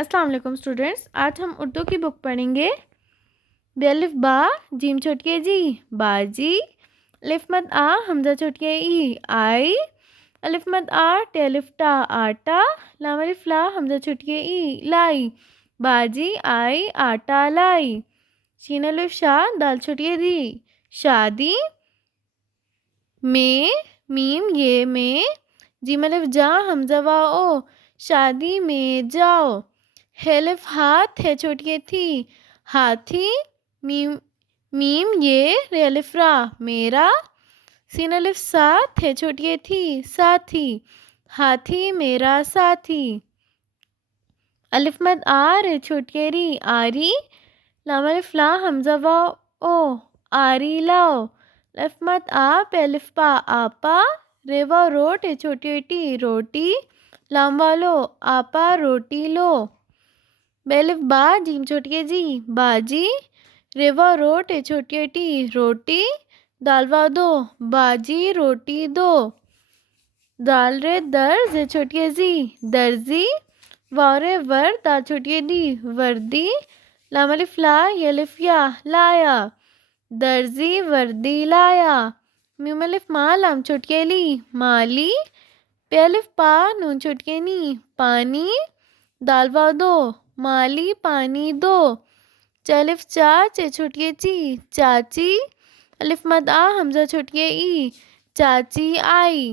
السلام علیکم اسٹوڈینٹس، آج ہم اردو کی بک پڑھیں گے۔ بے الف با، جیم چھوٹکے جی باجی، الف مد آ، حمزہ چھوٹکے ای آئی، الف مد آ ٹے الف ٹا آٹا، لام الف لا حمزہ چھوٹکے ای لائی، باجی آئی آٹا لائی، شین الف شا دال چھوٹکے دی شادی، میں میم یہ میں، جیم الف جا حمزہ وا او شادی میں جاؤ، ہے الف ہاتھ ہے چھوٹکے تھی ہاتھی، میم یہ رے الف را میرا، سین الف ساتھ ہے چھوٹکے تھی ساتھی، ہاتھی میرا ساتھی، الف مد آ رے چھوٹکے ری آری، لام الف لا حمزہ وا او آری لاؤ، الف مد آ پہ الف پا آپا، رے وا رو ٹے چھوٹکے ٹی روٹی، لام والو آپا روٹی لو، بے الف با جیم چھوٹکے جی باجی، رے وا رو ٹے چھوٹکے ٹی روٹی، دال وا دو باجی روٹی دو، دال رے در زے چھوٹکے زی درزی، واو رے ور دال چھوٹکے دی وردی، لام الف لا یہ الف یا لایا، درزی وردی لایا، میم الف ما لام چھوٹکے لی مالی، پہ الف پا نون چھوٹکے نی پانی، دال وا دو مالی پانی دو، چا الف چا چے چھوٹکے چی چاچی، الف مد آ حمزہ چھوٹکے ای چاچی آئی۔